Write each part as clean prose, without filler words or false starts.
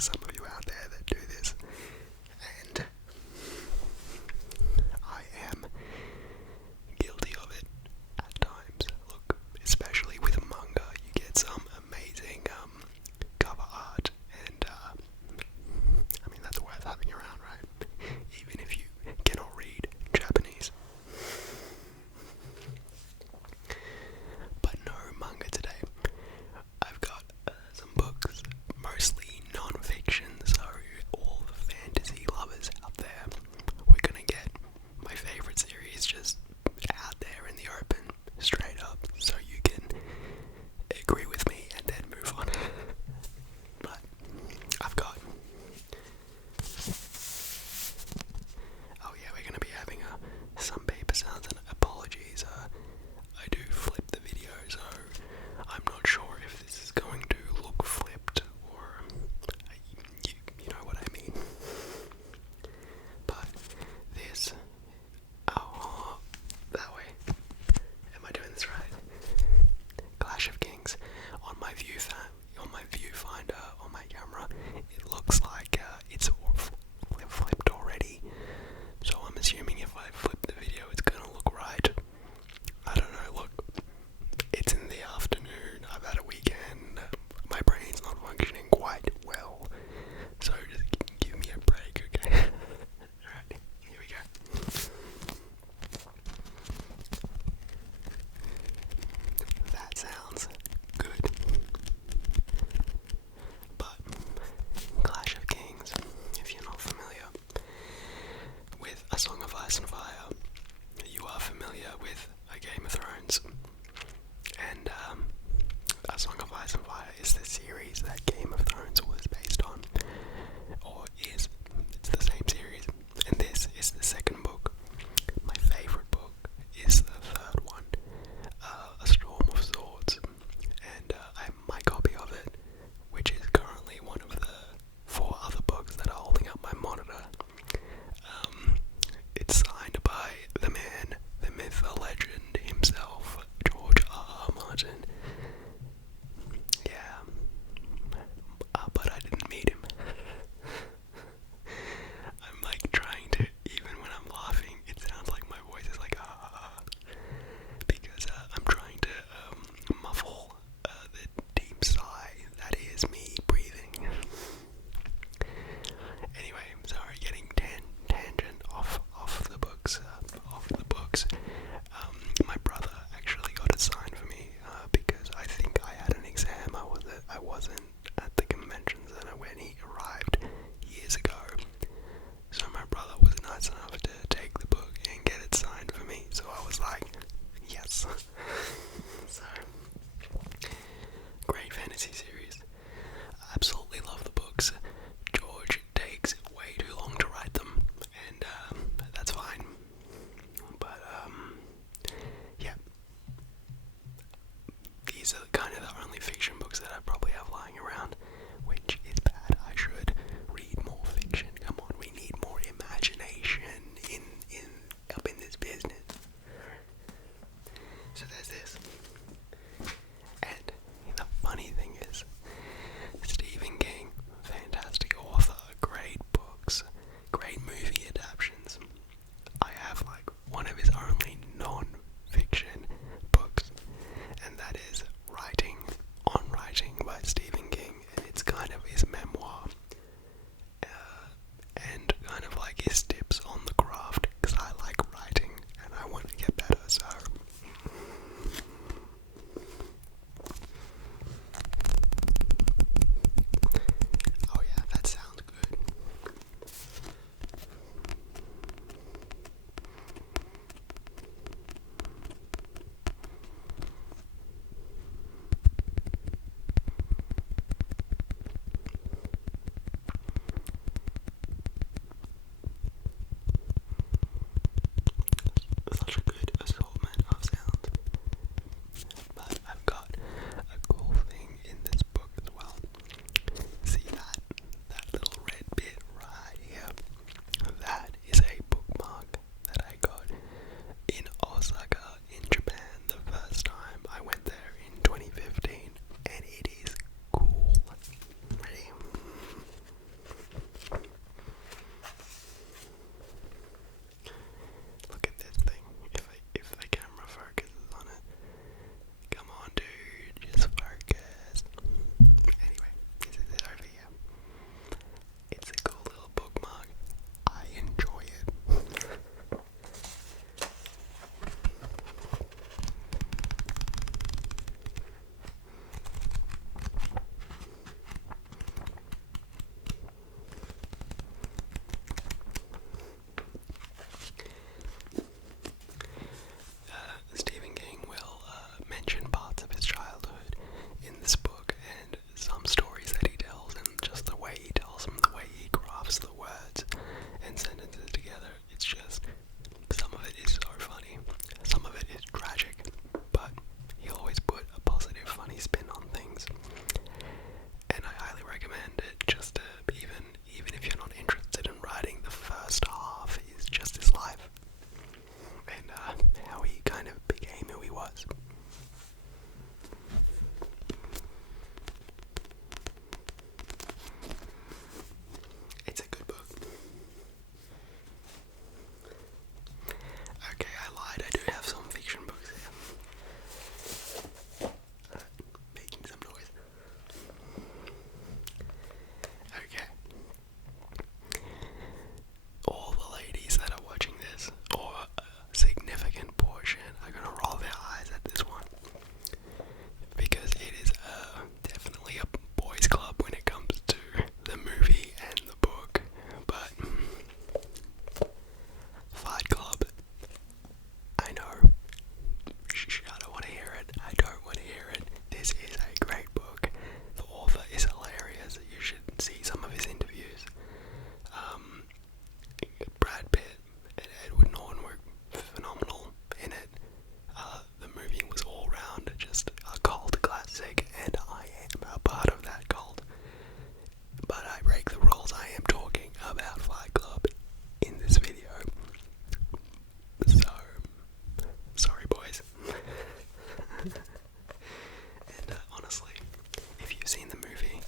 some of you out there that do this, and I am guilty of it at times. Look, especially with manga, you get some amazing cover art, and I mean, that's worth having around, right? Even if you cannot read Japanese. But no manga today. I've got some books, mostly non-fiction, break the rules, I am talking about Fight Club in this video. So, sorry boys. And honestly, if you've seen the movie,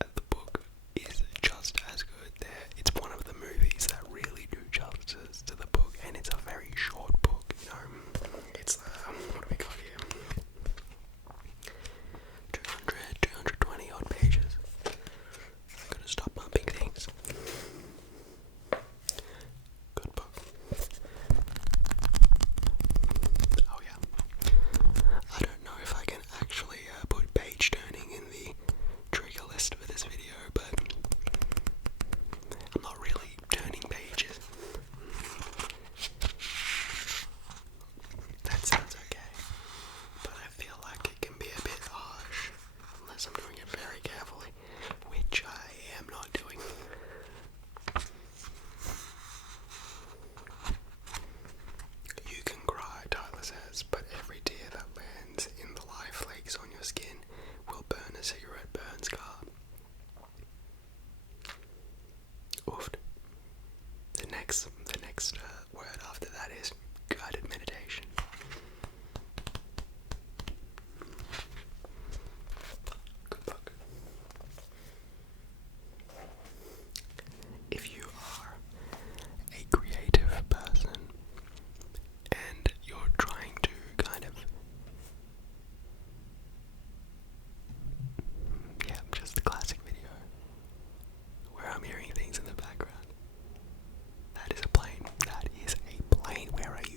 the book is just as good. It's one of the movies that really do justice to the book, and it's a very short book. It's what do we got here? 220 odd pages. I'm gonna stop bumping things. Good book. Oh yeah. I don't know if I can actually put page turning in the trigger list for this video, but I'm not really turning pages. That sounds okay, but I feel like it can be a bit harsh unless I'm doing it very carefully, which I am not doing. You can cry, Tyler says, but every tear that lands in the live flakes on your skin will burn a cigarette burn scar. Oofed. The next word after that is guided meditation. Good book. If you are a creative person and you're trying to kind of, just the classic video where I'm hearing things in the background. That is a plane. That is a plane. Where are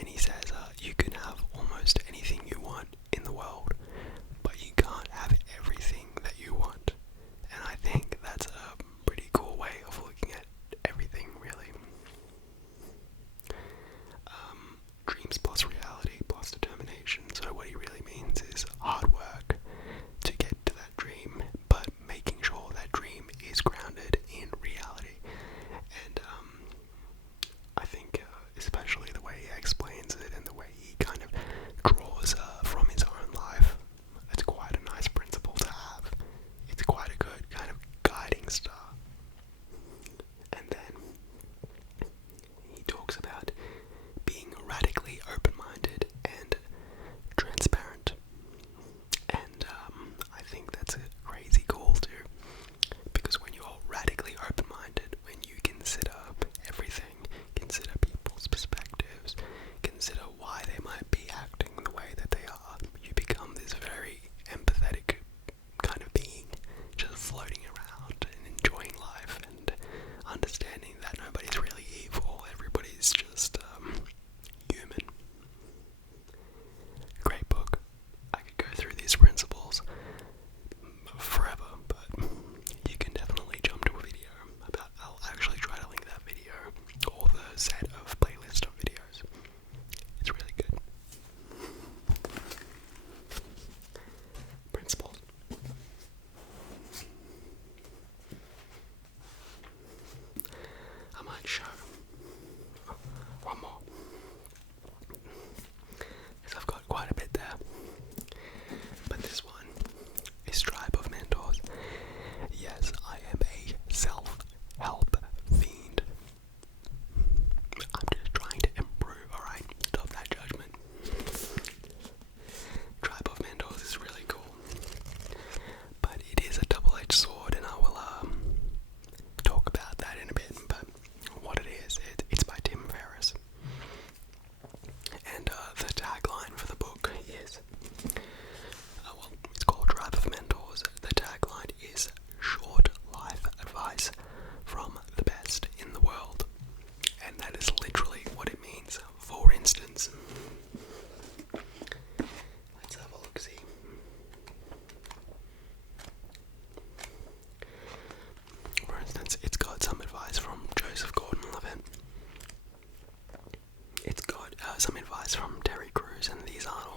and he says you can have almost anything you want in the world, but you can't have everything that you want. And I think that's a pretty cool way of looking at everything, really. Dreams plus reality plus determination. So what he really means is hard work to get to that dream, but making sure that dream is grounded in reality. And I think especially the way he explains it and the way he kind of draws from his own life, it's quite a nice principle to have. It's quite a good kind of guiding star. And then he talks about being radically open-minded and transparent. And I think that's a crazy goal too, because when you're radically open-minded, when you consider everything, consider people's perspectives, consider why they might be acting the way that they are, you become this very empathetic kind of being, just floating around and enjoying life and understanding that nobody's really evil, everybody's just human. Great book. I could go through these principles forever, but you can definitely jump to a video about. I'll actually try to link that video or the set of playlist of videos. It's really good. Principles. I might show one more, because I've got quite a bit there. But this one is Tribe of Mentors. Yes, I am a self-help fiend. I'm just trying to improve, alright? Stop that judgment. Tribe of Mentors is really cool. But it is a double-edged sword, and I will talk about that in a bit. But what it is, it's by Tim Ferriss. And the tagline for the book is, well, it's called Tribe of Mentors. The tagline is short life advice from the best in the world. And that is literally what it means. For instance, let's have a look-see. For instance, it's got some advice from Joseph Gordon-Levitt. It's got some advice from Terry Crews, and these aren't all,